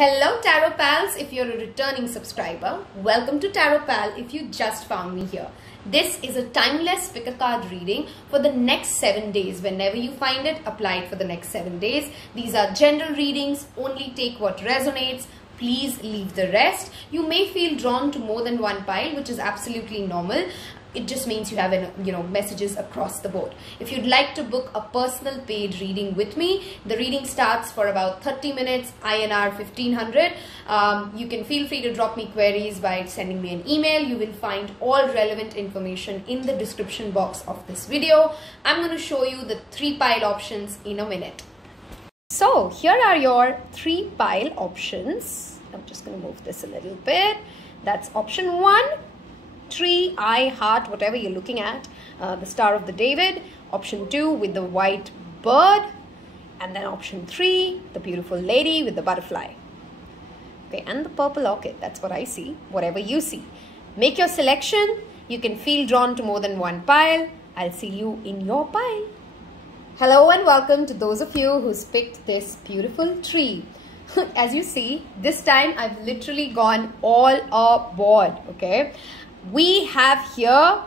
Hello Tarot Pals, if you're a returning subscriber, welcome to Tarot Pal if you just found me here. This is a timeless pick a card reading for the next 7 days. Whenever you find it, apply it for the next 7 days. These are general readings, only take what resonates. Please leave the rest. You may feel drawn to more than one pile, which is absolutely normal. It just means you have messages across the board. If you'd like to book a personal paid reading with me, the reading starts for about 30 minutes, INR 1500. You can feel free to drop me queries by sending me an email. You will find all relevant information in the description box of this video. I'm going to show you the 3 pile options in a minute. So here are your 3 pile options. I'm just going to move this a little bit. That's option 1. Tree, eye, heart, whatever you're looking at, the Star of the David. Option 2 with the white bird, and then option 3, the beautiful lady with the butterfly. Okay, and the purple orchid. That's what I see. Whatever you see, make your selection. You can feel drawn to more than one pile. I'll see you in your pile. Hello and welcome to those of you who's picked this beautiful tree. As you see, this time I've literally gone all aboard. Okay, we have here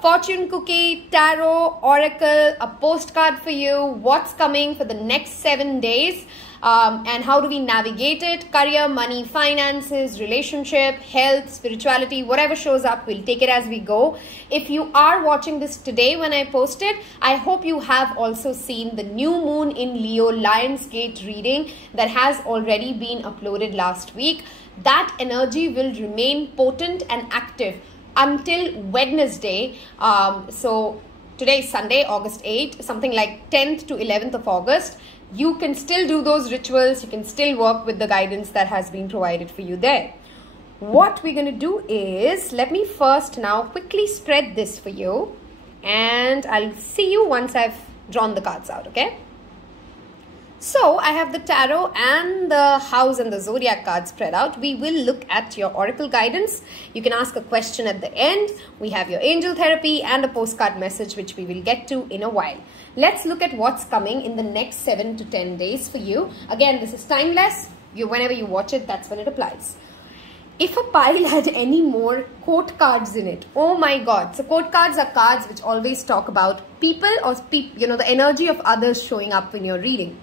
fortune cookie, tarot, oracle, a postcard for you, what's coming for the next 7 days, and how do we navigate it. Career, money, finances, relationship, health, spirituality, whatever shows up, we'll take it as we go. If you are watching this today when I post it, I hope you have also seen the new moon in Leo Lionsgate reading that has already been uploaded last week. That energy will remain potent and active until Wednesday. So today is Sunday, August 8th, something like 10th to 11th of August. You can still do those rituals. You can still work with the guidance that has been provided for you there. What we're going to do is, let me first now quickly spread this for you, and I'll see you once I've drawn the cards out, okay? So I have the tarot and the house and the zodiac cards spread out. We will look at your oracle guidance. You can ask a question at the end. We have your angel therapy and a postcard message, which we will get to in a while. Let's look at what's coming in the next 7 to 10 days for you. Again, this is timeless. Whenever you watch it, that's when it applies. If a pile had any more quote cards in it, oh my God. So quote cards are cards which always talk about people or the energy of others showing up in your reading.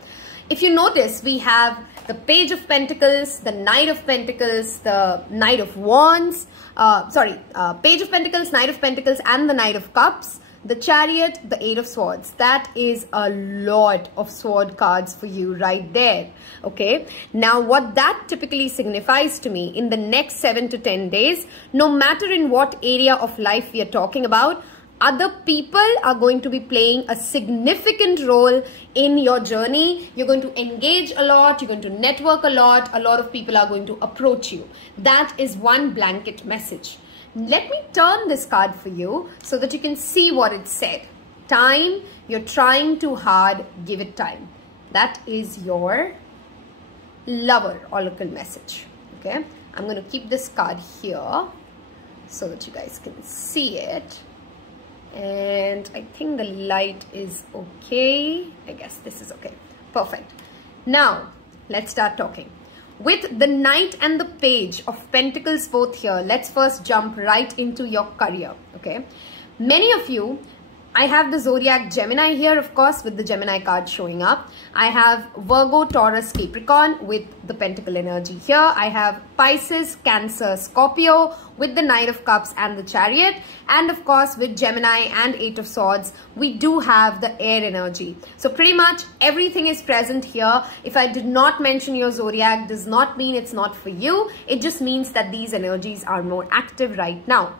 If you notice, we have the Page of Pentacles, the Knight of Pentacles, the Knight of Wands, Page of Pentacles, Knight of Pentacles, and the Knight of Cups, the Chariot, the Eight of Swords. That is a lot of sword cards for you right there. Okay. Now, what that typically signifies to me in the next 7 to 10 days, no matter in what area of life we are talking about, other people are going to be playing a significant role in your journey. You're going to engage a lot. You're going to network a lot. A lot of people are going to approach you. That is one blanket message. Let me turn this card for you so that you can see what it said. Time. You're trying too hard. Give it time. That is your lover oracle message. Okay. I'm going to keep this card here so that you guys can see it. And I think the light is okay. I guess this is okay. Perfect. Now, let's start talking. With the Knight and the Page of Pentacles both here, let's first jump right into your career. Okay. Many of you, I have the Zodiac Gemini here, of course, with the Gemini card showing up. I have Virgo, Taurus, Capricorn with the Pentacle energy here. I have Pisces, Cancer, Scorpio with the Knight of Cups and the Chariot. And of course, with Gemini and Eight of Swords, we do have the air energy. So pretty much everything is present here. If I did not mention your Zodiac, does not mean it's not for you. It just means that these energies are more active right now.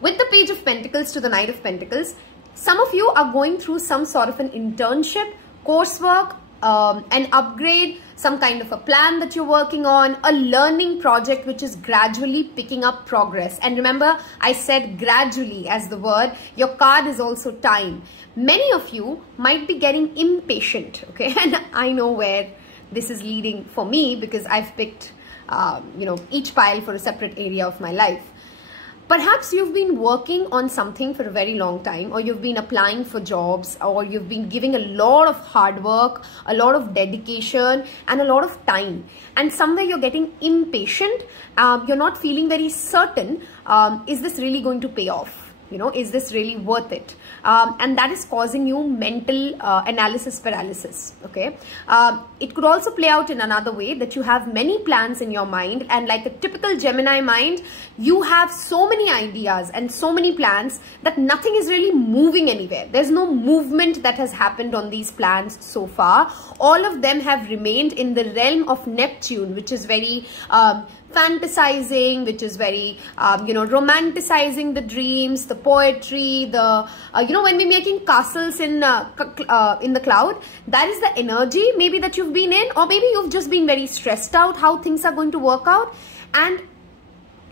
With the Page of Pentacles to the Knight of Pentacles, some of you are going through some sort of an internship, coursework, an upgrade, some kind of a plan that you're working on, a learning project which is gradually picking up progress. And remember, I said gradually as the word. Your card is also time. Many of you might be getting impatient, okay? And I know where this is leading for me because I've picked, each pile for a separate area of my life. Perhaps you've been working on something for a very long time, or you've been applying for jobs, or you've been giving a lot of hard work, a lot of dedication and a lot of time. And somewhere you're getting impatient. You're not feeling very certain. Is this really going to pay off? Is this really worth it? And that is causing you mental analysis paralysis. Okay. It could also play out in another way, that you have many plans in your mind, and like a typical Gemini mind, you have so many ideas and so many plans that nothing is really moving anywhere. There's no movement that has happened on these plans so far. All of them have remained in the realm of Neptune, which is very fantasizing, which is very romanticizing the dreams, the poetry, the when we're making castles in the cloud. That is the energy maybe that you've been in, or maybe you've just been very stressed out how things are going to work out, and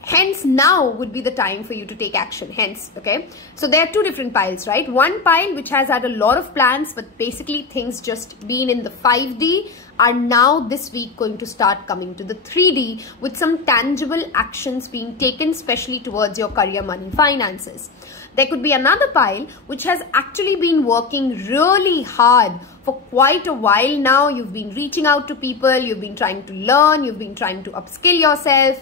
hence now would be the time for you to take action. Hence, okay, so there are two different piles, right? One pile which has had a lot of plans, but basically things just been in the 5D, are now this week going to start coming to the 3D with some tangible actions being taken, especially towards your career, money, finances. There could be another pile which has actually been working really hard for quite a while now. You've been reaching out to people, you've been trying to learn, you've been trying to upskill yourself,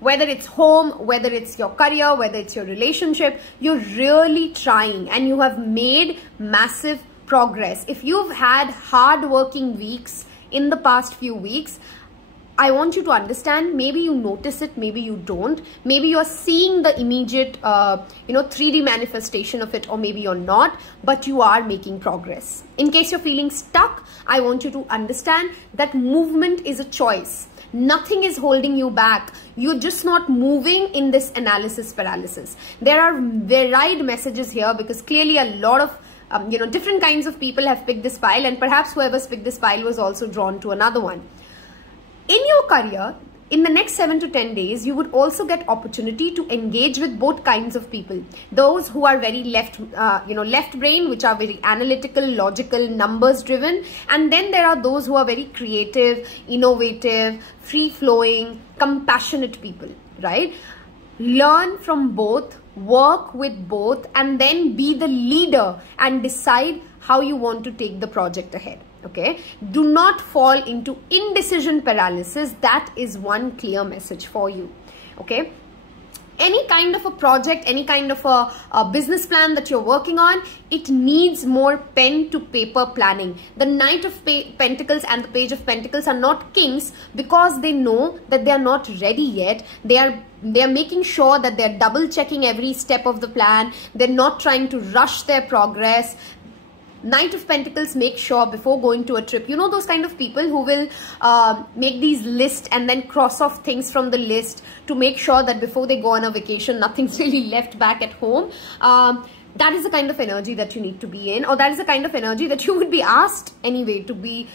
whether it's home, whether it's your career, whether it's your relationship, you're really trying and you have made massive progress. If you've had hard working weeks in the past few weeks, I want you to understand, maybe you notice it, maybe you don't, maybe you're seeing the immediate 3D manifestation of it, or maybe you're not, but you are making progress. In case you're feeling stuck, I want you to understand that movement is a choice. Nothing is holding you back. You're just not moving in this analysis paralysis. There are varied messages here, because clearly a lot of different kinds of people have picked this pile, and perhaps whoever's picked this pile was also drawn to another one. In your career, in the next 7 to 10 days, you would also get opportunity to engage with both kinds of people. Those who are very left brain, which are very analytical, logical, numbers driven. And then there are those who are very creative, innovative, free-flowing, compassionate people, right? Learn from both, work with both, and then be the leader and decide how you want to take the project ahead. Okay, do not fall into indecision paralysis. That is one clear message for you. Okay, any kind of a project, any kind of a business plan that you're working on, it needs more pen to paper planning. The Knight of Pentacles and the Page of Pentacles are not kings because they know that they are not ready yet. They are making sure that they're double checking every step of the plan. They're not trying to rush their progress. Knight of Pentacles make sure before going to a trip, you know, those kind of people who will make these lists and then cross off things from the list to make sure that before they go on a vacation, nothing's really left back at home. That is the kind of energy that you need to be in, or that is the kind of energy that you would be asked anyway to be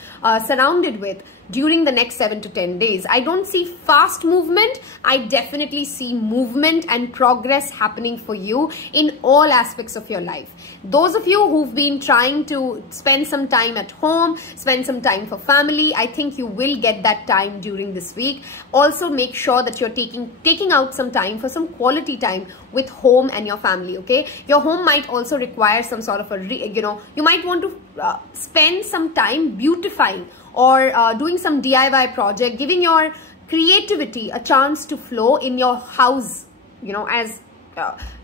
surrounded with during the next 7 to 10 days. I don't see fast movement. I definitely see movement and progress happening for you in all aspects of your life. Those of you who've been trying to spend some time at home, spend some time for family, I think you will get that time during this week. Also make sure that you're taking out some time for some quality time with home and your family, okay? Your home might also require some sort of you might want to spend some time beautifying or doing some DIY project, giving your creativity a chance to flow in your house, as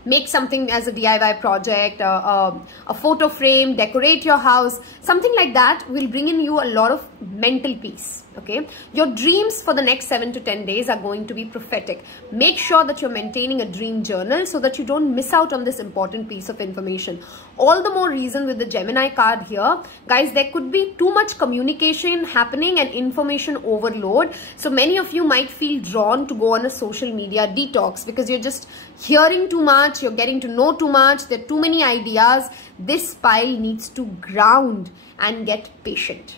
make something as a DIY project, a photo frame, decorate your house, something like that will bring in you a lot of mental peace. Okay, your dreams for the next 7 to 10 days are going to be prophetic. Make sure that you're maintaining a dream journal so that you don't miss out on this important piece of information. All the more reason with the Gemini card here, guys, there could be too much communication happening and information overload. So many of you might feel drawn to go on a social media detox because you're just hearing too much, you're getting to know too much, there are too many ideas. This pile needs to ground and get patient.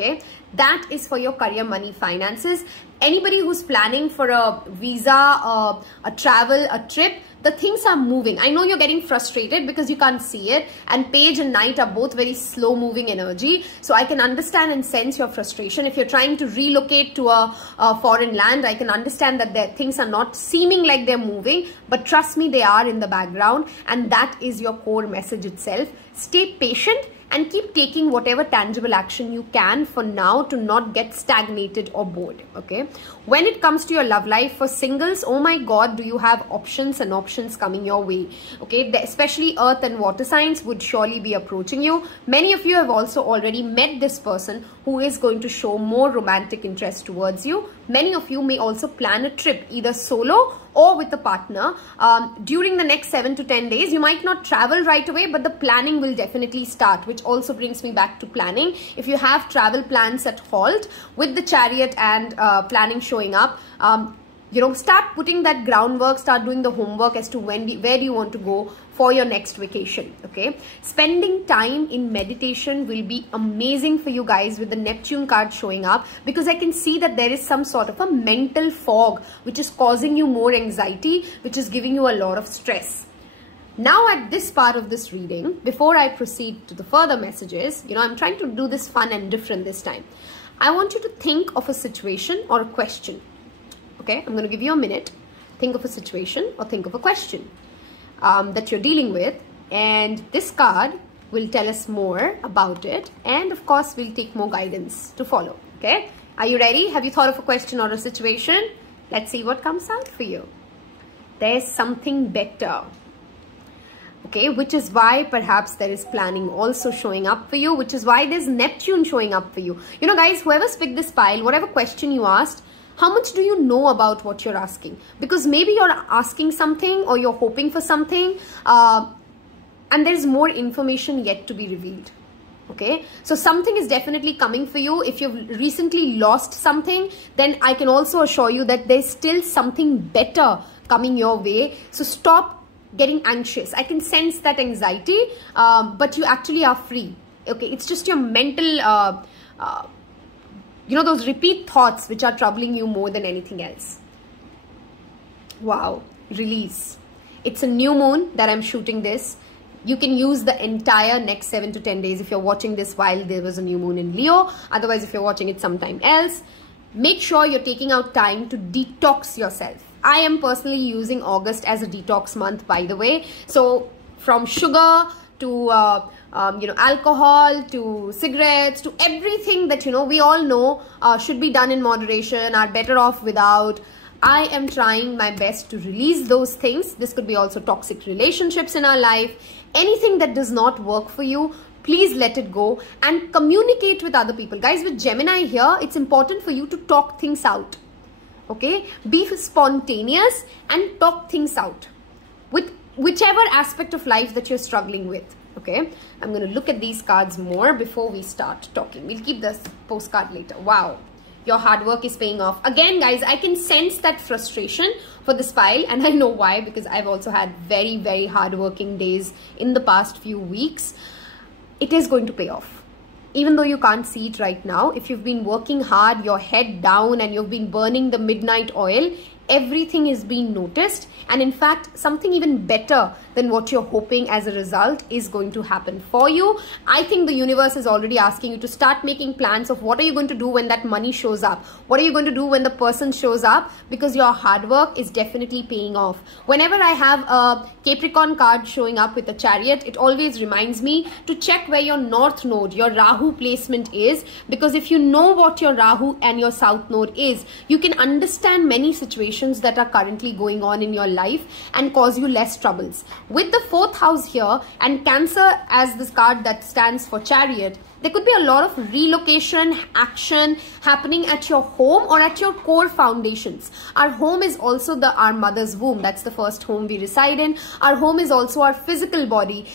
Okay, that is for your career, money, finances. Anybody who's planning for a visa, a travel, a trip, the things are moving. I know you're getting frustrated because you can't see it, and page and knight are both very slow moving energy. So I can understand and sense your frustration. If you're trying to relocate to a foreign land, I can understand that things are not seeming like they're moving, but trust me, they are in the background, and that is your core message itself. Stay patient and keep taking whatever tangible action you can for now to not get stagnated or bored. Okay, when it comes to your love life, for singles, oh my god, do you have options and options coming your way. Okay, especially earth and water signs would surely be approaching you. Many of you have also already met this person who is going to show more romantic interest towards you. Many of you may also plan a trip, either solo or with a partner. During the next 7 to 10 days, you might not travel right away, but the planning will definitely start, which also brings me back to planning. If you have travel plans at halt, with the chariot and planning showing up, you know, start putting that groundwork, start doing the homework as to where do you want to go for your next vacation. Okay, spending time in meditation will be amazing for you guys with the Neptune card showing up, because I can see that there is some sort of a mental fog which is causing you more anxiety, which is giving you a lot of stress. Now at this part of this reading, before I proceed to the further messages, you know, I'm trying to do this fun and different this time. I want you to think of a situation or a question. Okay, I'm going to give you a minute. Think of a situation or think of a question that you're dealing with, and this card will tell us more about it, and of course we'll take more guidance to follow. Okay, are you ready? Have you thought of a question or a situation? Let's see what comes out for you. There's something better. Okay, which is why perhaps there is planning also showing up for you, which is why there's Neptune showing up for you. You know guys, whoever's picked this pile, whatever question you asked, how much do you know about what you're asking? Because maybe you're asking something or you're hoping for something and there's more information yet to be revealed. Okay, so something is definitely coming for you. If you've recently lost something, then I can also assure you that there's still something better coming your way. So stop getting anxious. I can sense that anxiety, but you actually are free. Okay, it's just your mental you know, those repeat thoughts which are troubling you more than anything else. Wow, release. It's a new moon that I'm shooting this. You can use the entire next 7 to 10 days if you're watching this while there was a new moon in Leo. Otherwise, if you're watching it sometime else, make sure you're taking out time to detox yourself. I am personally using August as a detox month, by the way. So from sugar to you know, alcohol to cigarettes to everything that, you know, we all know should be done in moderation, are better off without. I am trying my best to release those things. This could be also toxic relationships in our life. Anything that does not work for you, please let it go and communicate with other people. Guys, with Gemini here, it's important for you to talk things out. Okay, be spontaneous and talk things out with whichever aspect of life that you're struggling with. Okay, I'm going to look at these cards more before we start talking. We'll keep this postcard later. Wow, your hard work is paying off. Again, guys, I can sense that frustration for this pile, and I know why, because I've also had very, very hardworking days in the past few weeks. It is going to pay off. Even though you can't see it right now, if you've been working hard, your head down, and you've been burning the midnight oil, everything is being noticed, and in fact something even better than what you're hoping as a result is going to happen for you. I think the universe is already asking you to start making plans of what are you going to do when that money shows up, what are you going to do when the person shows up, because your hard work is definitely paying off. Whenever I have a Capricorn card showing up with a chariot, it always reminds me to check where your north node, your Rahu placement is, because if you know what your Rahu and your south node is, you can understand many situations that are currently going on in your life and cause you less troubles. With the 4th house here and Cancer as this card that stands for chariot, there could be a lot of relocation action happening at your home or at your core foundations. Our home is also our mother's womb. That's the first home we reside in. Our home is also our physical body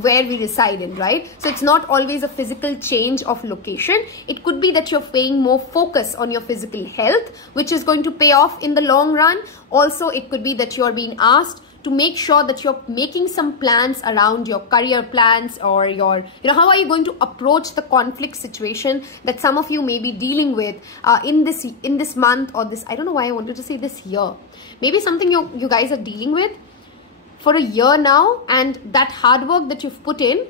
where we reside in, right? So it's not always a physical change of location. It could be that you're paying more focus on your physical health, which is going to pay off in the long run. Also, it could be that you're being asked to make sure that you're making some plans around your career plans, or your, how are you going to approach the conflict situation that some of you may be dealing with in this month, or this, I don't know why I wanted to say this year. Maybe something you guys are dealing with for a year now, and that hard work that you've put in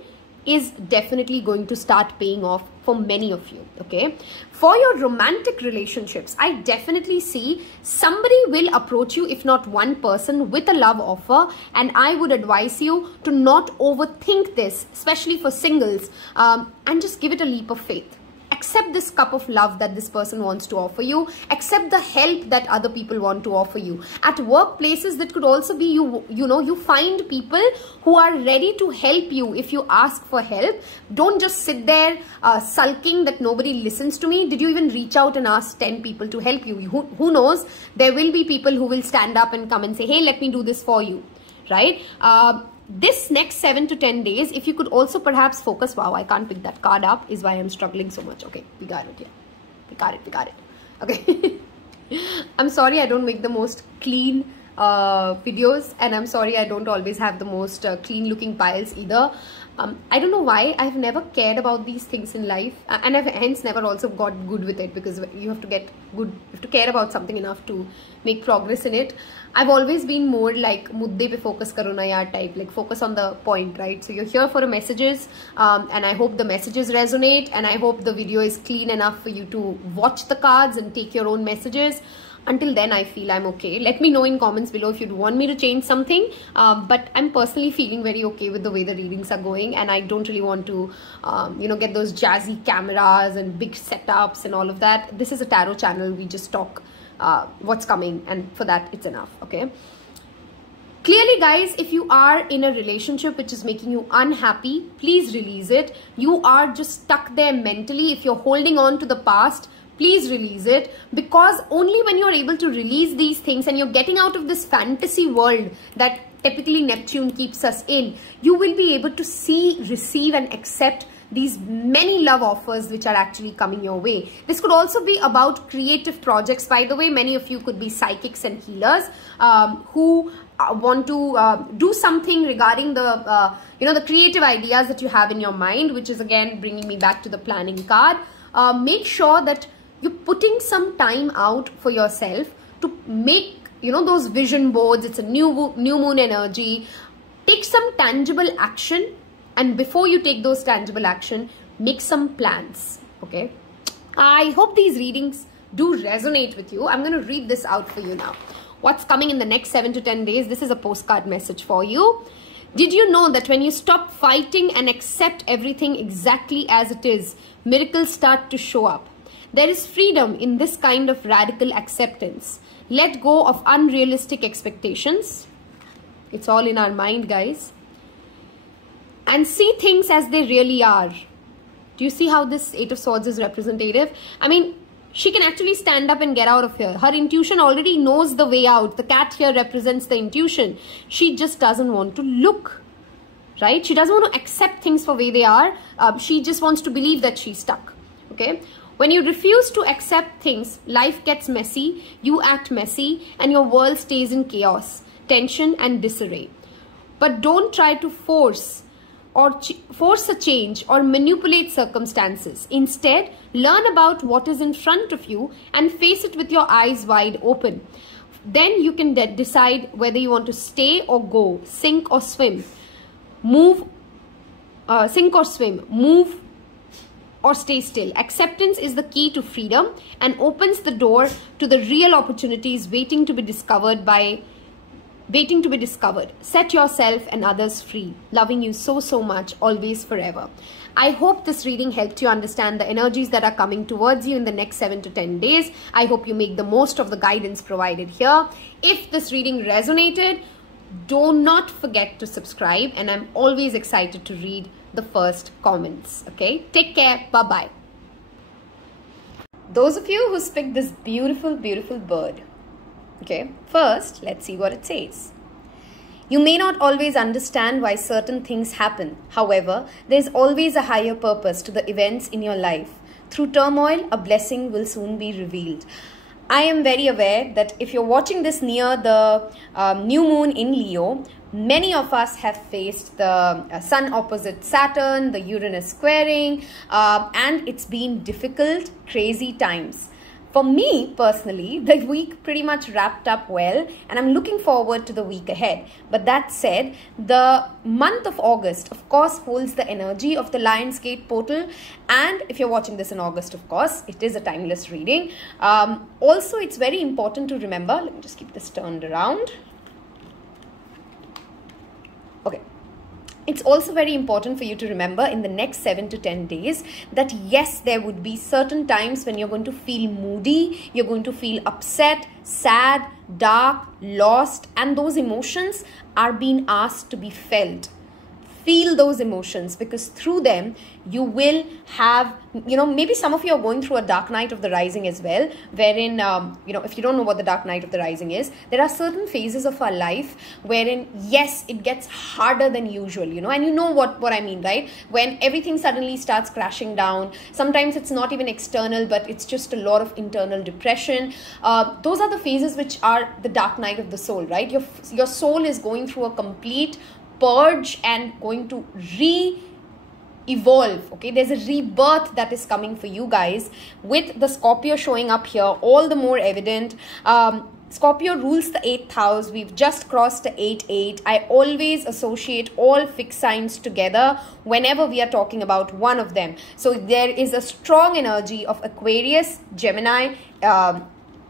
is definitely going to start paying off for many of you, okay? For your romantic relationships, I definitely see somebody will approach you, if not one person, with a love offer, and I would advise you to not overthink this, especially for singles, and just give it a leap of faith. Accept this cup of love that this person wants to offer you. Accept the help that other people want to offer you. At workplaces, that could also be you find people who are ready to help you if you ask for help. Don't just sit there sulking that nobody listens to me. Did you even reach out and ask 10 people to help you? Who knows? There will be people who will stand up and come and say, hey, let me do this for you, right? This next 7 to 10 days, if you could also perhaps focus, wow, I can't pick that card up, is why I'm struggling so much. Okay, we got it, yeah. We got it. Okay. I'm sorry I don't make the most clean videos, and I'm sorry I don't always have the most clean looking piles either. I don't know why. I've never cared about these things in life, and I've hence never also got good with it, because you have to get good, you have to care about something enough to make progress in it. I've always been more like mudde pe focus karo na yaar type, like focus on the point, right? So you're here for the messages, and I hope the messages resonate, and I hope the video is clean enough for you to watch the cards and take your own messages. Until then, I feel I'm okay. Let me know in comments below if you'd want me to change something. But I'm personally feeling very okay with the way the readings are going. And I don't really want to, get those jazzy cameras and big setups and all of that. This is a tarot channel. We just talk what's coming. And for that, it's enough, okay? Clearly, guys, if you are in a relationship which is making you unhappy, please release it. You are just stuck there mentally. If you're holding on to the past, please release it, because only when you're able to release these things and you're getting out of this fantasy world that typically Neptune keeps us in, you will be able to see, receive and accept these many love offers which are actually coming your way. This could also be about creative projects. By the way, many of you could be psychics and healers who want to do something regarding the, the creative ideas that you have in your mind, which is again bringing me back to the planning card. Make sure that you're putting some time out for yourself to make, those vision boards. It's a new moon energy. Take some tangible action, and before you take those tangible action, make some plans, okay? I hope these readings do resonate with you. I'm going to read this out for you now. What's coming in the next 7 to 10 days? This is a postcard message for you. Did you know that when you stop fighting and accept everything exactly as it is, miracles start to show up? There is freedom in this kind of radical acceptance. Let go of unrealistic expectations. It's all in our mind, guys. And see things as they really are. Do you see how this 8 of Swords is representative? I mean, she can actually stand up and get out of here. Her intuition already knows the way out. The cat here represents the intuition. She just doesn't want to look, right? She doesn't want to accept things for the way they are. She just wants to believe that she's stuck, okay? When you refuse to accept things, life gets messy, you act messy, and your world stays in chaos, tension, and disarray. But don't try to force a change or manipulate circumstances. Instead, learn about what is in front of you and face it with your eyes wide open. Then you can decide whether you want to stay or go, sink or swim, move or stay still. Acceptance is the key to freedom and opens the door to the real opportunities waiting to be discovered. Set yourself and others free. Loving you so, so much, always, forever. I hope this reading helped you understand the energies that are coming towards you in the next 7 to 10 days. I hope you make the most of the guidance provided here. If this reading resonated, do not forget to subscribe, and I'm always excited to read the first comments. Okay, take care. Bye-bye. Those of you who picked this beautiful, beautiful bird. Okay, first, let's see what it says. You may not always understand why certain things happen. However, there's always a higher purpose to the events in your life. Through turmoil, a blessing will soon be revealed. I am very aware that if you're watching this near the new moon in Leo, many of us have faced the Sun opposite Saturn, the Uranus squaring, and it's been difficult, crazy times. For me personally, the week pretty much wrapped up well, and I'm looking forward to the week ahead. But that said, the month of August, of course, holds the energy of the Lionsgate portal. And if you're watching this in August, of course, it is a timeless reading. Also, it's very important to remember, let me just keep this turned around. Okay. It's also very important for you to remember in the next 7 to 10 days that yes, there would be certain times when you're going to feel moody, you're going to feel upset, sad, dark, lost, and those emotions are being asked to be felt. Feel those emotions, because through them you will have, maybe some of you are going through a dark night of the rising as well, wherein, if you don't know what the dark night of the rising is, there are certain phases of our life wherein, yes, it gets harder than usual, and you know what I mean, right? When everything suddenly starts crashing down, sometimes it's not even external, but it's just a lot of internal depression. Those are the phases which are the dark night of the soul, right? Your soul is going through a complete purge and going to evolve. Okay, there's a rebirth that is coming for you guys, with the Scorpio showing up here all the more evident. Scorpio rules the 8th house. We've just crossed the 8-8. I always associate all fixed signs together whenever we are talking about one of them. So there is a strong energy of Aquarius, Gemini,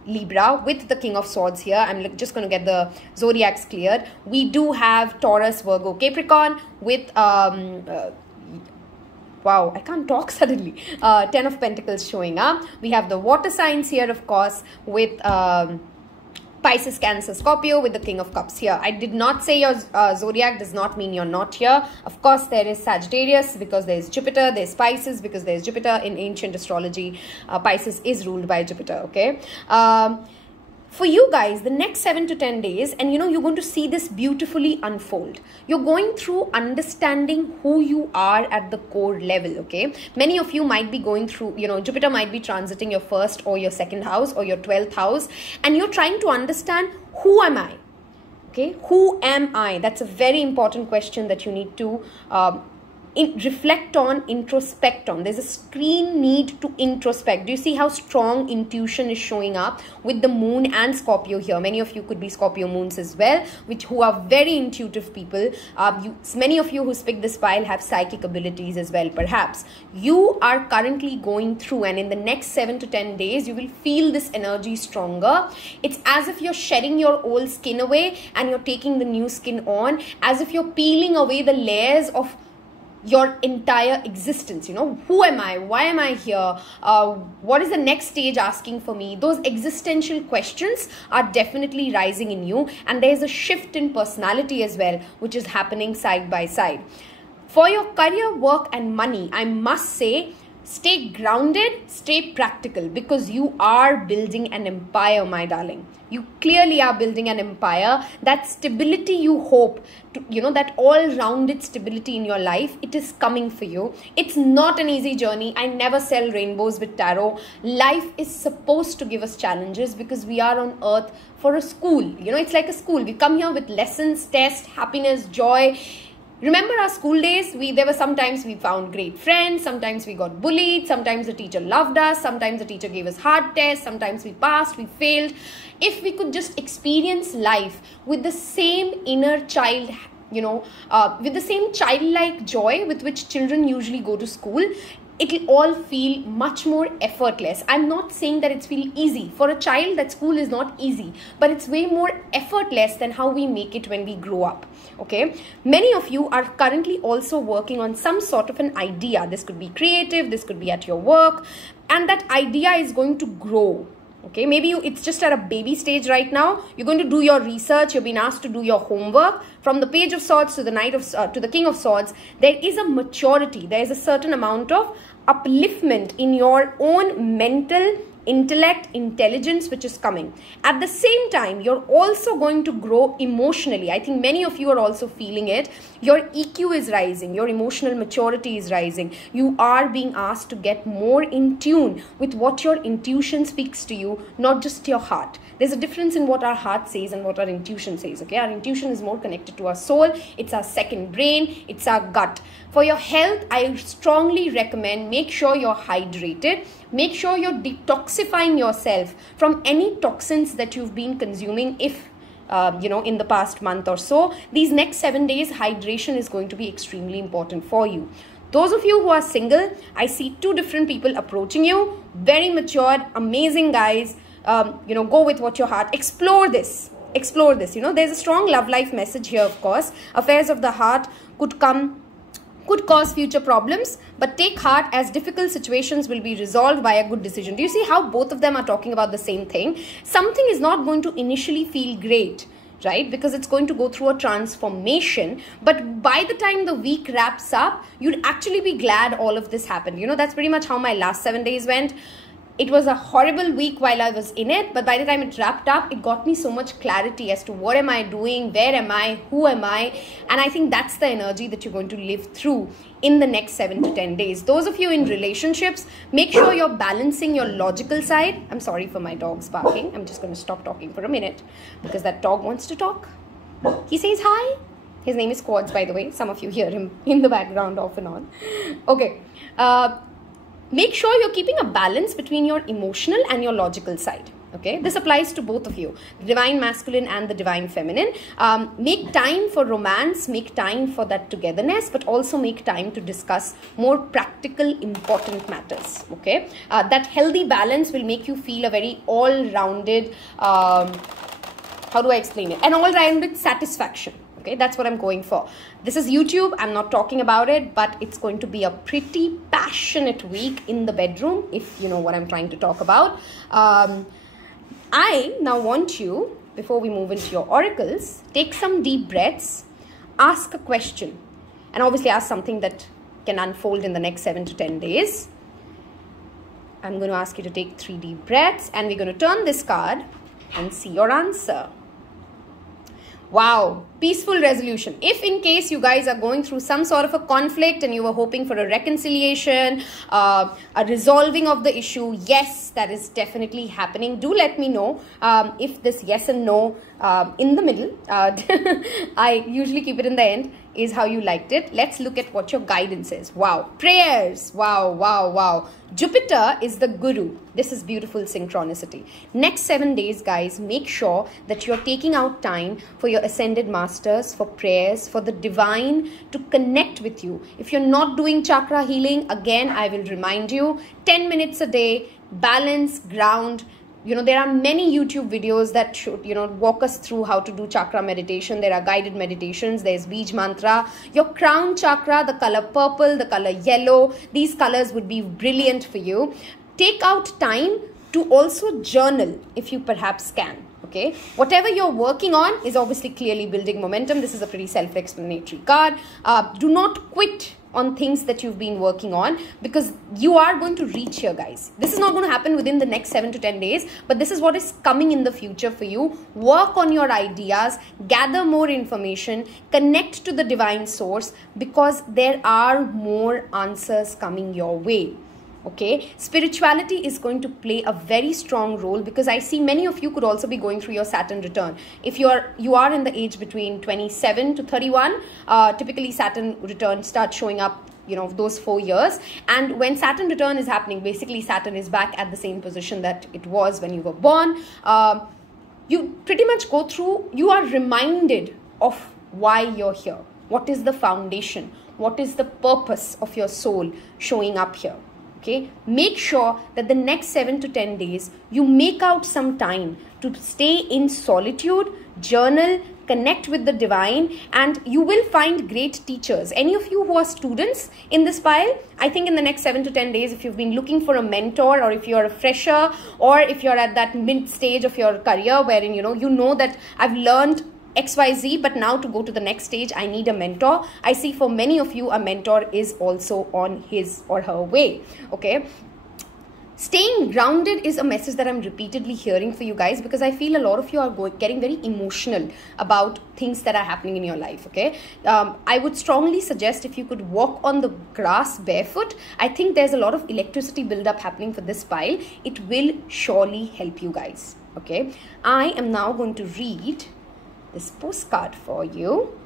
Libra with the King of Swords here. I'm just going to get the zodiacs cleared. We do have Taurus, Virgo, Capricorn with wow, I can't talk suddenly. 10 of Pentacles showing up. We have the water signs here, of course, with Pisces, Cancer, Scorpio with the King of Cups here. I did not say your zodiac does not mean you're not here. Of course, there is Sagittarius because there's Jupiter. There's Pisces because there's Jupiter. In ancient astrology, Pisces is ruled by Jupiter, okay? For you guys, the next 7 to 10 days, and you're going to see this beautifully unfold. You're going through understanding who you are at the core level, okay? Many of you might be going through, Jupiter might be transiting your 1st or your 2nd house or your 12th house, and you're trying to understand, who am I? Okay, who am I? That's a very important question that you need to reflect on, introspect on. There's a screen need to introspect. Do you see how strong intuition is showing up with the moon and Scorpio here? Many of you could be Scorpio moons as well, who are very intuitive people. Many of you who speak this pile have psychic abilities as well, perhaps. You are currently going through, and in the next 7 to 10 days, you will feel this energy stronger. It's as if you're shedding your old skin away and you're taking the new skin on, as if you're peeling away the layers of your entire existence. Who am I? Why am I here? What is the next stage asking for me? Those existential questions are definitely rising in you, and there's a shift in personality as well, which is happening side by side. For your career, work and money, I must say, stay grounded, stay practical, because you are building an empire, my darling. You clearly are building an empire. That stability you hope to, that all-rounded stability in your life, it is coming for you. It's not an easy journey. I never sell rainbows with tarot. Life is supposed to give us challenges because we are on earth for a school. It's like a school. We come here with lessons, tests, happiness, joy. Remember our school days? There were sometimes we found great friends, sometimes we got bullied, sometimes the teacher loved us, sometimes the teacher gave us hard tests, sometimes we passed, we failed. If we could just experience life with the same inner child, with the same childlike joy with which children usually go to school, it'll all feel much more effortless. I'm not saying that it's feel easy. For a child, that school is not easy, but it's way more effortless than how we make it when we grow up. Okay, many of you are currently also working on some sort of an idea. This could be creative, this could be at your work, and that idea is going to grow. Okay, maybe it's just at a baby stage right now. You're going to do your research. You've been asked to do your homework. From the Page of Swords to the King of Swords, there is a maturity. There is a certain amount of upliftment in your own mental intellect, intelligence, which is coming. At the same time, you're also going to grow emotionally. I think many of you are also feeling it. Your EQ is rising. Your emotional maturity is rising. You are being asked to get more in tune with what your intuition speaks to you, not just your heart. There's a difference in what our heart says and what our intuition says, okay? Our intuition is more connected to our soul. It's our second brain. It's our gut. For your health, I strongly recommend make sure you're hydrated. Make sure you're detoxifying yourself from any toxins that you've been consuming if in the past month or so. These next 7 days, hydration is going to be extremely important for you. Those of you who are single, I see 2 different people approaching you. Very matured, amazing guys. Go with what your heart. Explore this. There's a strong love life message here, of course. Affairs of the heart could cause future problems, but take heart as difficult situations will be resolved by a good decision. Do you see how both of them are talking about the same thing? Something is not going to initially feel great, right? Because it's going to go through a transformation. But by the time the week wraps up, you'd actually be glad all of this happened. That's pretty much how my last 7 days went. It was a horrible week while I was in it, but by the time it wrapped up, it got me so much clarity as to what am I doing, where am I, who am I, and I think that's the energy that you're going to live through in the next 7 to 10 days. Those of you in relationships, make sure you're balancing your logical side. I'm sorry for my dog's barking. I'm just going to stop talking for a minute because that dog wants to talk. He says hi. His name is Quads, by the way. Some of you hear him in the background off and on. Okay. Make sure you're keeping a balance between your emotional and your logical side. Okay, this applies to both of you, the divine masculine and the divine feminine. Make time for romance, make time for that togetherness, but also make time to discuss more practical, important matters. Okay, that healthy balance will make you feel a very all-rounded, how do I explain it? An all-rounded satisfaction. Okay, that's what I'm going for. This is YouTube. I'm not talking about it, but it's going to be a pretty passionate week in the bedroom, if you know what I'm trying to talk about. I now want you, before we move into your oracles, take some deep breaths, ask a question, and obviously ask something that can unfold in the next 7 to 10 days. I'm going to ask you to take 3 deep breaths, and we're going to turn this card and see your answer. Wow, peaceful resolution. If in case you guys are going through some sort of a conflict and you were hoping for a reconciliation, a resolving of the issue, yes, that is definitely happening. Do let me know if this yes and no in the middle, I usually keep it in the end, is how you liked it. Let's look at what your guidance is. Wow, prayers. Wow, wow, wow. Jupiter is the guru. This is beautiful synchronicity. Next 7 days, guys, make sure that you're taking out time for your ascended masters, for prayers, for the divine to connect with you. If you're not doing chakra healing, again, I will remind you, 10 minutes a day, balance, ground. There are many YouTube videos that should, walk us through how to do chakra meditation. There are guided meditations. There's Bij Mantra. Your crown chakra, the color purple, the color yellow, these colors would be brilliant for you. Take out time to also journal if you perhaps can. Okay, whatever you're working on is obviously clearly building momentum. This is a pretty self-explanatory card. Do not quit on things that you've been working on, because you are going to reach here, guys. This is not going to happen within the next 7 to 10 days, but this is what is coming in the future for you. Work on your ideas, gather more information, connect to the divine source, because there are more answers coming your way. Okay, spirituality is going to play a very strong role, because I see many of you could also be going through your Saturn return. If you are in the age between 27 to 31, typically Saturn return starts showing up, those 4 years. And when Saturn return is happening, basically Saturn is back at the same position that it was when you were born. You pretty much go through, you are reminded of why you're here. What is the foundation? What is the purpose of your soul showing up here? Okay, make sure that the next 7 to 10 days, you make out some time to stay in solitude, journal, connect with the divine, and you will find great teachers. Any of you who are students in this pile, I think in the next 7 to 10 days, if you've been looking for a mentor, or if you're a fresher, or if you're at that mid stage of your career wherein, you know that I've learned XYZ, but now to go to the next stage, I need a mentor. I see for many of you, a mentor is also on his or her way. Okay. Staying grounded is a message that I'm repeatedly hearing for you guys, because I feel a lot of you are getting very emotional about things that are happening in your life, okay? I would strongly suggest if you could walk on the grass barefoot. I think there's a lot of electricity buildup happening for this pile. It will surely help you guys, okay? I am now going to read this postcard for you.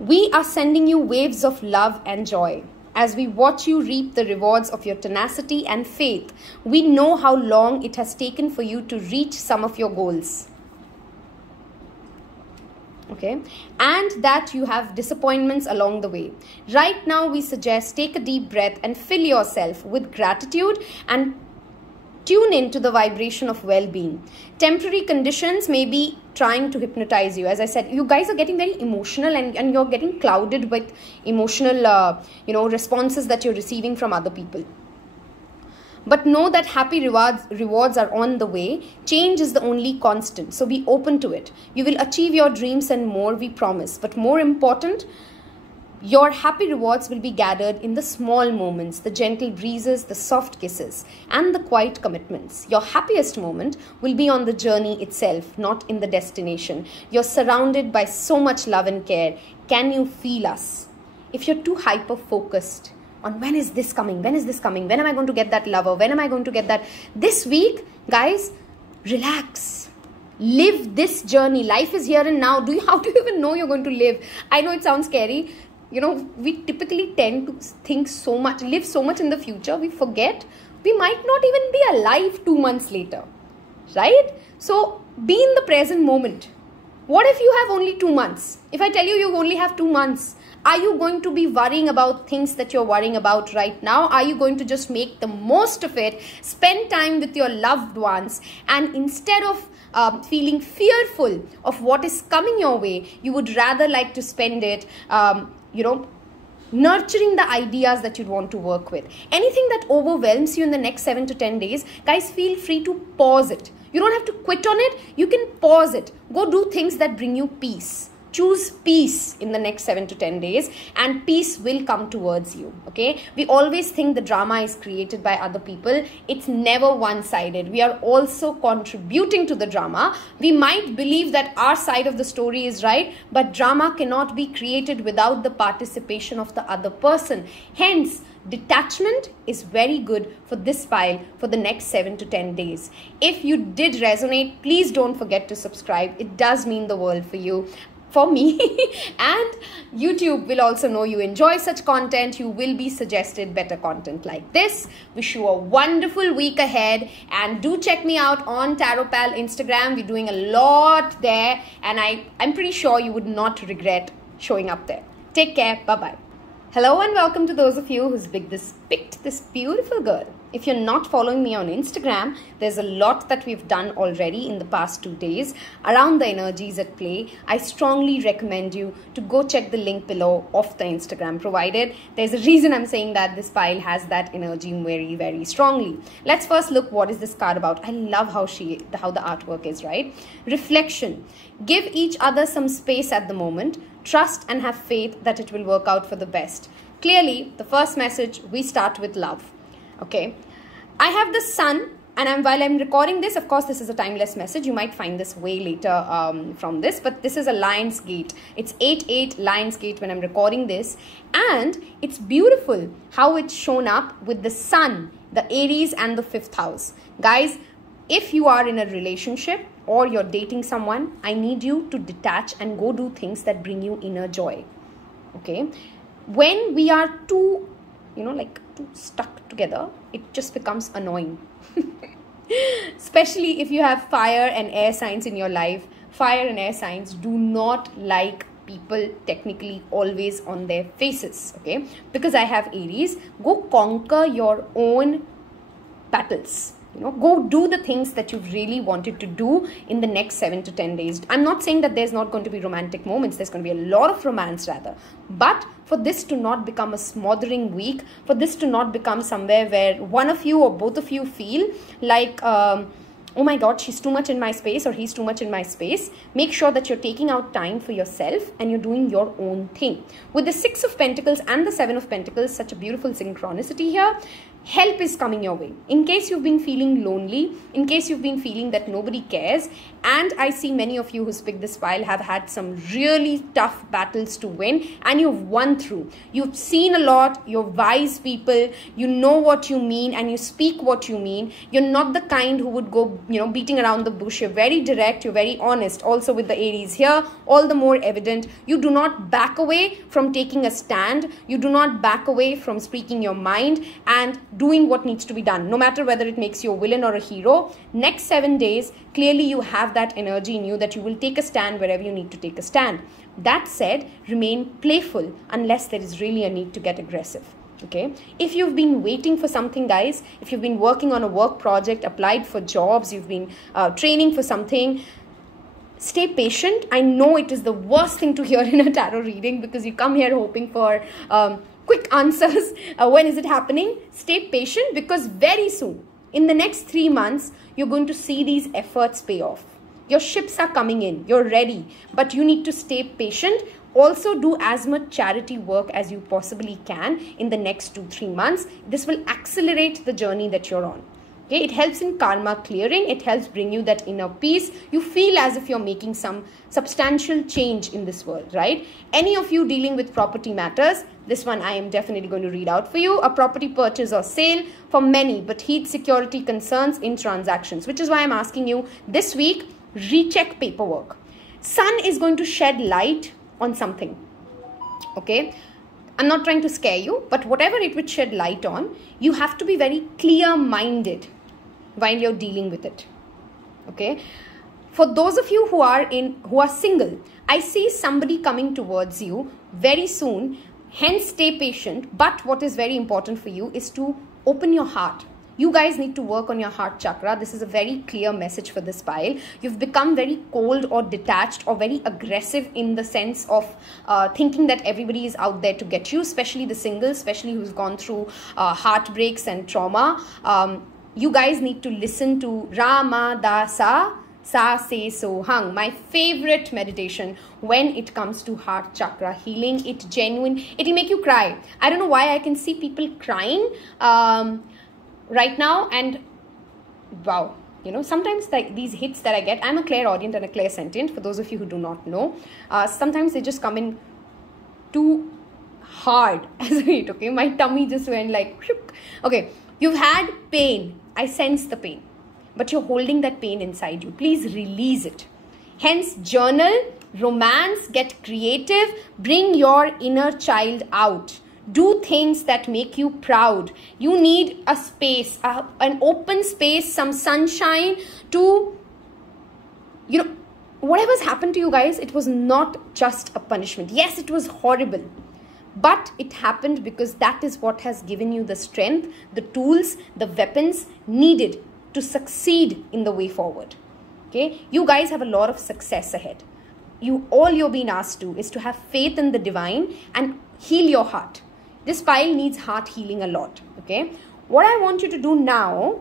We are sending you waves of love and joy. As we watch you reap the rewards of your tenacity and faith, we know how long it has taken for you to reach some of your goals. Okay, and that you have disappointments along the way. Right now, we suggest take a deep breath and fill yourself with gratitude and tune into the vibration of well-being. Temporary conditions may be trying to hypnotize you. As I said, you guys are getting very emotional and you're getting clouded with emotional, responses that you're receiving from other people. But know that happy rewards are on the way. Change is the only constant. So be open to it. You will achieve your dreams and more, we promise. But more important, your happy rewards will be gathered in the small moments, the gentle breezes, the soft kisses, and the quiet commitments. Your happiest moment will be on the journey itself, not in the destination. You're surrounded by so much love and care. Can you feel us? If you're too hyper-focused on when is this coming, when is this coming, when am I going to get that lover, when am I going to get that, this week, guys, relax. Live this journey. Life is here and now. How do you even know you're going to live? I know it sounds scary. We typically tend to think so much, live so much in the future, we forget we might not even be alive 2 months later, right? So be in the present moment. What if you have only 2 months? If I tell you you only have 2 months, are you going to be worrying about things that you're worrying about right now? Are you going to just make the most of it, spend time with your loved ones, and instead of feeling fearful of what is coming your way, you would rather like to spend it nurturing the ideas that you'd want to work with. Anything that overwhelms you in the next 7 to 10 days, guys, feel free to pause it. You don't have to quit on it. You can pause it. Go do things that bring you peace. Choose peace in the next 7 to 10 days and peace will come towards you, okay? We always think the drama is created by other people. It's never one-sided. We are also contributing to the drama. We might believe that our side of the story is right, but drama cannot be created without the participation of the other person. Hence, detachment is very good for this pile for the next 7 to 10 days. If you did resonate, please don't forget to subscribe. It does mean the world for you. For me, and YouTube will also know you enjoy such content. You will be suggested better content like this. Wish you a wonderful week ahead, and do check me out on Taropal Instagram. We're doing a lot there, and I'm pretty sure you would not regret showing up there. Take care. Bye-bye. Hello and welcome to those of you who's picked this beautiful girl. If you're not following me on Instagram, there's a lot that we've done already in the past 2 days around the energies at play. I strongly recommend you to go check the link below of the Instagram provided. There's a reason I'm saying that this pile has that energy very, very strongly. Let's first look what is this card about. I love how the artwork is, right? Reflection. Give each other some space at the moment. Trust and have faith that it will work out for the best. Clearly, the first message, we start with love. Okay, I have the sun, and while I'm recording this, of course, this is a timeless message. You might find this way later from this, but this is a Lion's Gate. It's 8-8 Lion's Gate when I'm recording this, and it's beautiful how it's shown up with the sun, the Aries, and the 5th house. Guys, if you are in a relationship or you're dating someone, I need you to detach and go do things that bring you inner joy. Okay, when we are too stuck together, it just becomes annoying. Especially if you have fire and air signs in your life. Fire and air signs do not like people technically always on their faces, okay? Because I have Aries, go conquer your own battles. Go do the things that you've really wanted to do in the next 7 to 10 days. I'm not saying that there's not going to be romantic moments. There's going to be a lot of romance rather. But for this to not become a smothering week, for this to not become somewhere where one of you or both of you feel like, oh my God, she's too much in my space or he's too much in my space. Make sure that you're taking out time for yourself and you're doing your own thing. With the 6 of Pentacles and the 7 of Pentacles, such a beautiful synchronicity here. help is coming your way. In case you've been feeling lonely, in case you've been feeling that nobody cares, and I see many of you who's picked this pile have had some really tough battles to win, and you've won through. You've seen a lot, you're wise people, you know what you mean, and you speak what you mean. You're not the kind who would go, beating around the bush. You're very direct, you're very honest. Also with the Aries here, all the more evident. You do not back away from taking a stand. You do not back away from speaking your mind and doing what needs to be done, no matter whether it makes you a villain or a hero. Next 7 days, clearly you have that energy in you that you will take a stand wherever you need to take a stand. That said, remain playful unless there is really a need to get aggressive. Okay, if you've been waiting for something, guys, if you've been working on a work project, applied for jobs, you've been training for something, stay patient. I know it is the worst thing to hear in a tarot reading because you come here hoping for quick answers. When is it happening? Stay patient, because very soon, in the next 3 months, you're going to see these efforts pay off. Your ships are coming in, you're ready, but you need to stay patient. Also do as much charity work as you possibly can in the next 2-3 months. This will accelerate the journey that you're on. Okay, it helps in karma clearing. It helps bring you that inner peace. You feel as if you're making some substantial change in this world, right? Any of you dealing with property matters, this one I am definitely going to read out for you. A property purchase or sale for many, but heed security concerns in transactions, which is why I'm asking you this week, recheck paperwork. Sun is going to shed light on something. Okay, I'm not trying to scare you, but whatever it would shed light on, you have to be very clear-minded while you're dealing with it. Okay, for those of you who are single, I see somebody coming towards you very soon. Hence, stay patient. But what is very important for you is to open your heart. You guys need to work on your heart chakra. This is a very clear message for this pile. You've become very cold or detached or very aggressive in the sense of thinking that everybody is out there to get you, especially the singles, especially who's gone through heartbreaks and trauma. You guys need to listen to Rama Dasa Sa Se So Hung, my favorite meditation when it comes to heart chakra healing. It's genuine. It'll make you cry. I don't know why I can see people crying right now, and wow, sometimes these hits that I get, I'm a clairaudient and a clairsentient, for those of you who do not know. Sometimes they just come in too hard as a hit. Okay, my tummy just went like, okay, you've had pain. I sense the pain, but you're holding that pain inside you. Please release it. Hence, journal, romance, get creative, bring your inner child out. Do things that make you proud. You need a space, an open space, some sunshine to, whatever's happened to you guys, it was not just a punishment. Yes, it was horrible, but it happened because that is what has given you the strength, the tools, the weapons needed to succeed in the way forward. Okay, you guys have a lot of success ahead. All you're being asked to is to have faith in the divine and heal your heart. This pile needs heart healing a lot. Okay, what I want you to do now,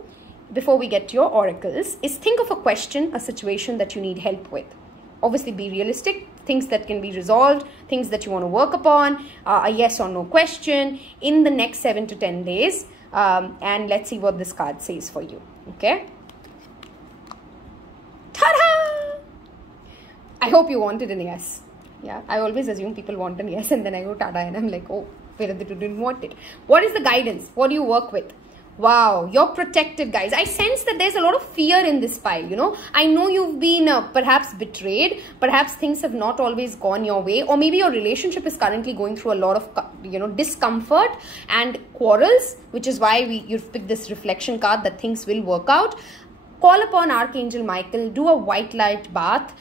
before we get to your oracles, is think of a question, a situation that you need help with. Obviously be realistic, things that can be resolved, things that you want to work upon, a yes or no question in the next 7 to 10 days. And let's see what this card says for you. Okay. Ta-da! I hope you wanted an yes. Yeah, I always assume people want an yes, and then I go tada and I'm like, oh, where they didn't want it. What is the guidance? What do you work with? Wow, you're protected, guys. I sense that there's a lot of fear in this pile, I know you've been perhaps betrayed. Perhaps things have not always gone your way. Or maybe your relationship is currently going through a lot of, discomfort and quarrels, which is why you've picked this reflection card that things will work out. Call upon Archangel Michael, do a white light bath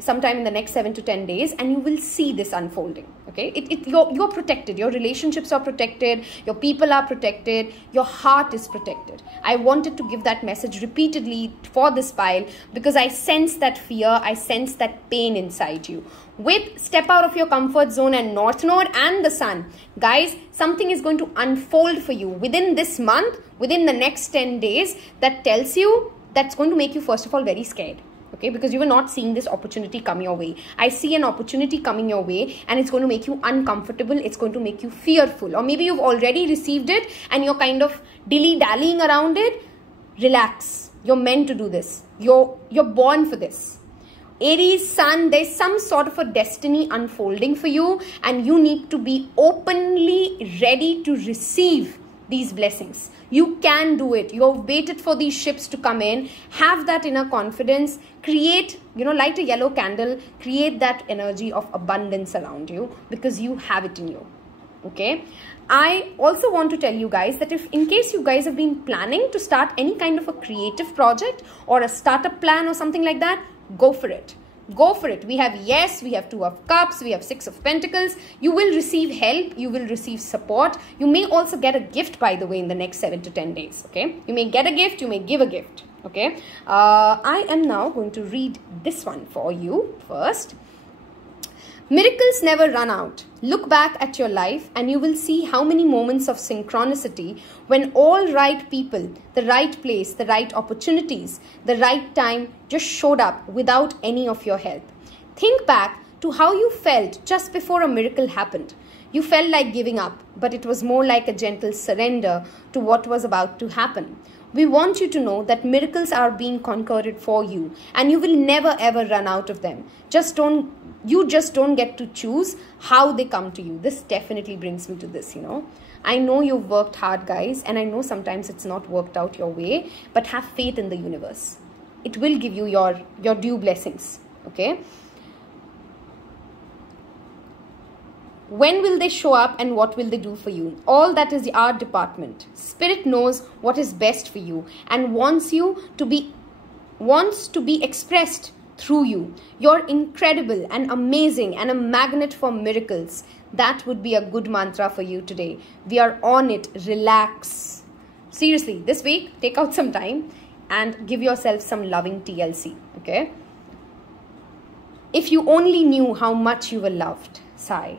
sometime in the next 7 to 10 days, and you will see this unfolding. Okay, you're protected. Your relationships are protected. Your people are protected. Your heart is protected. I wanted to give that message repeatedly for this pile because I sense that fear. I sense that pain inside you. With step out of your comfort zone and North Node and the Sun, guys, something is going to unfold for you within this month, within the next 10 days, that tells you, that's going to make you first of all very scared. Okay, because you were not seeing this opportunity come your way. I see an opportunity coming your way, and it's going to make you uncomfortable. It's going to make you fearful. Or maybe you've already received it and you're kind of dilly-dallying around it. Relax. You're meant to do this. You're born for this. Aries Sun, there's some sort of a destiny unfolding for you, and you need to be openly ready to receive these blessings. You can do it. You've waited for these ships to come in. Have that inner confidence. Create, light a yellow candle. Create that energy of abundance around you, because you have it in you. Okay. I also want to tell you guys that if in case you guys have been planning to start any kind of a creative project or a startup plan or something like that, go for it. Go for it. We have Two of Cups, we have Six of Pentacles. You will receive help. You will receive support. You may also get a gift, by the way, in the next 7 to 10 days. Okay. You may get a gift. You may give a gift. Okay. I am now going to read this one for you first. Miracles never run out. Look back at your life and you will see how many moments of synchronicity when all right people, the right place, the right opportunities, the right time just showed up without any of your help. Think back to how you felt just before a miracle happened. You felt like giving up, but it was more like a gentle surrender to what was about to happen. We want you to know that miracles are being conquered for you, and you will never ever run out of them. You just don't get to choose how they come to you. This definitely brings me to this, I know you've worked hard, guys, and I know sometimes it's not worked out your way, but have faith in the universe. It will give you your due blessings, okay? When will they show up and what will they do for you? All that is the art department. Spirit knows what is best for you and wants to be expressed through you. You're incredible and amazing and a magnet for miracles. That would be a good mantra for you today. We are on it. Relax. Seriously, this week, take out some time and give yourself some loving TLC, okay? If you only knew how much you were loved, sigh.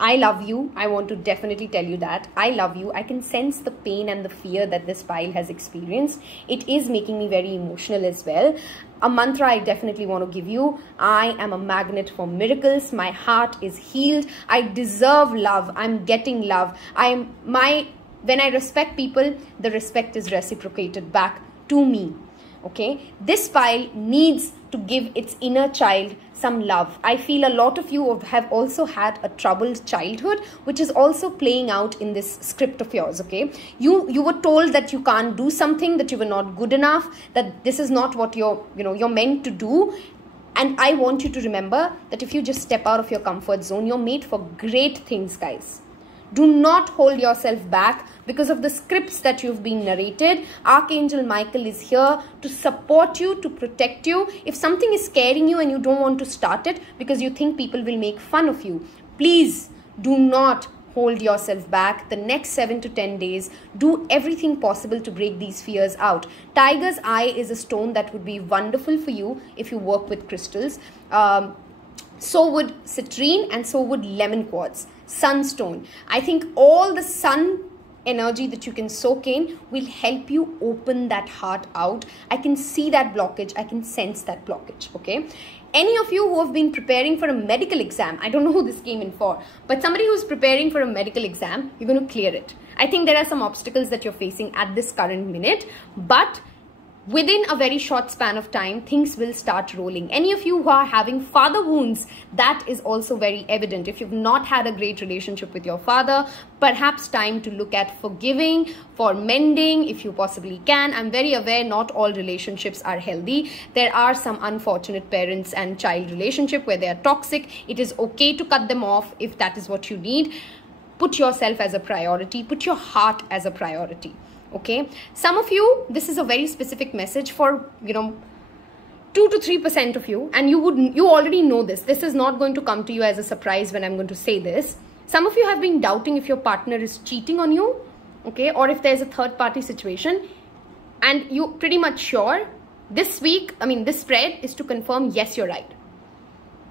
I love you. I want to definitely tell you that. I love you. I can sense the pain and the fear that this pile has experienced. It is making me very emotional as well. A mantra I definitely want to give you. I am a magnet for miracles. My heart is healed. I deserve love. I'm getting love. When I respect people, the respect is reciprocated back to me. Okay, this pile needs to give its inner child some love. I feel a lot of you have also had a troubled childhood, which is also playing out in this script of yours. Okay, you were told that you can't do something, that you were not good enough, that this is not what you're meant to do. And I want you to remember that if you just step out of your comfort zone, you're made for great things, guys. Do not hold yourself back because of the scripts that you've been narrated. Archangel Michael is here to support you, to protect you. If something is scaring you and you don't want to start it because you think people will make fun of you, please do not hold yourself back. The next 7 to 10 days, do everything possible to break these fears out. Tiger's Eye is a stone that would be wonderful for you if you work with crystals. So would citrine and so would lemon quartz. Sunstone. I think all the sun energy that you can soak in will help you open that heart out. I can see that blockage. I can sense that blockage. Okay. Any of you who have been preparing for a medical exam, I don't know who this came in for, but somebody who's preparing for a medical exam, you're going to clear it. I think there are some obstacles that you're facing at this current minute, but within a very short span of time, things will start rolling. Any of you who are having father wounds, that is also very evident. If you've not had a great relationship with your father, perhaps time to look at forgiving, for mending, if you possibly can. I'm very aware not all relationships are healthy. There are some unfortunate parents and child relationship where they are toxic. It is okay to cut them off if that is what you need. Put yourself as a priority. Put your heart as a priority. Okay, some of you, this is a very specific message for 2 to 3% of you, and you already know this. This is not going to come to you as a surprise when I'm going to say this. Some of you have been doubting if your partner is cheating on you, okay, or if there's a third party situation, and you're pretty much sure. This week, this spread is to confirm yes, you're right.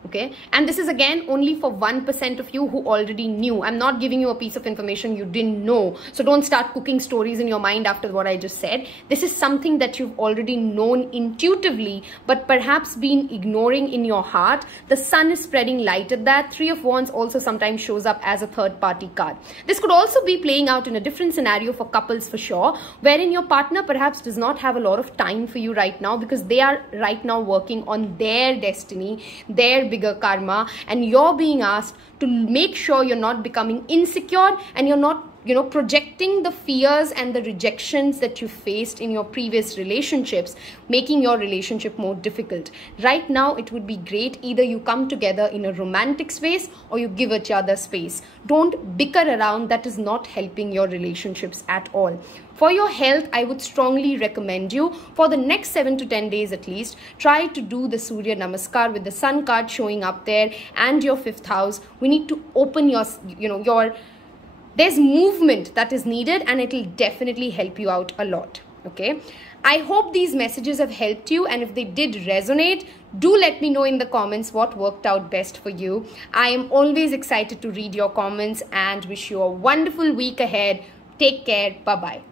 Okay, and this is again only for 1% of you who already knew. I'm not giving you a piece of information you didn't know, so don't start cooking stories in your mind after what I just said. This is something that you've already known intuitively, but perhaps been ignoring in your heart. The sun is spreading light at that. Three of Wands also sometimes shows up as a third party card. This could also be playing out in a different scenario for couples for sure, wherein your partner perhaps does not have a lot of time for you right now because they are right now working on their destiny, their bigger karma, and you're being asked to make sure you're not becoming insecure and you're not projecting the fears and the rejections that you faced in your previous relationships, making your relationship more difficult. Right now, it would be great either you come together in a romantic space or you give each other space. Don't bicker around. That is not helping your relationships at all. For your health, I would strongly recommend you, for the next 7 to 10 days at least, try to do the Surya Namaskar with the Sun card showing up there and your 5th house. We need to open there's movement that is needed, and it will definitely help you out a lot. Okay, I hope these messages have helped you, and if they did resonate, do let me know in the comments what worked out best for you. I am always excited to read your comments and wish you a wonderful week ahead. Take care. Bye-bye.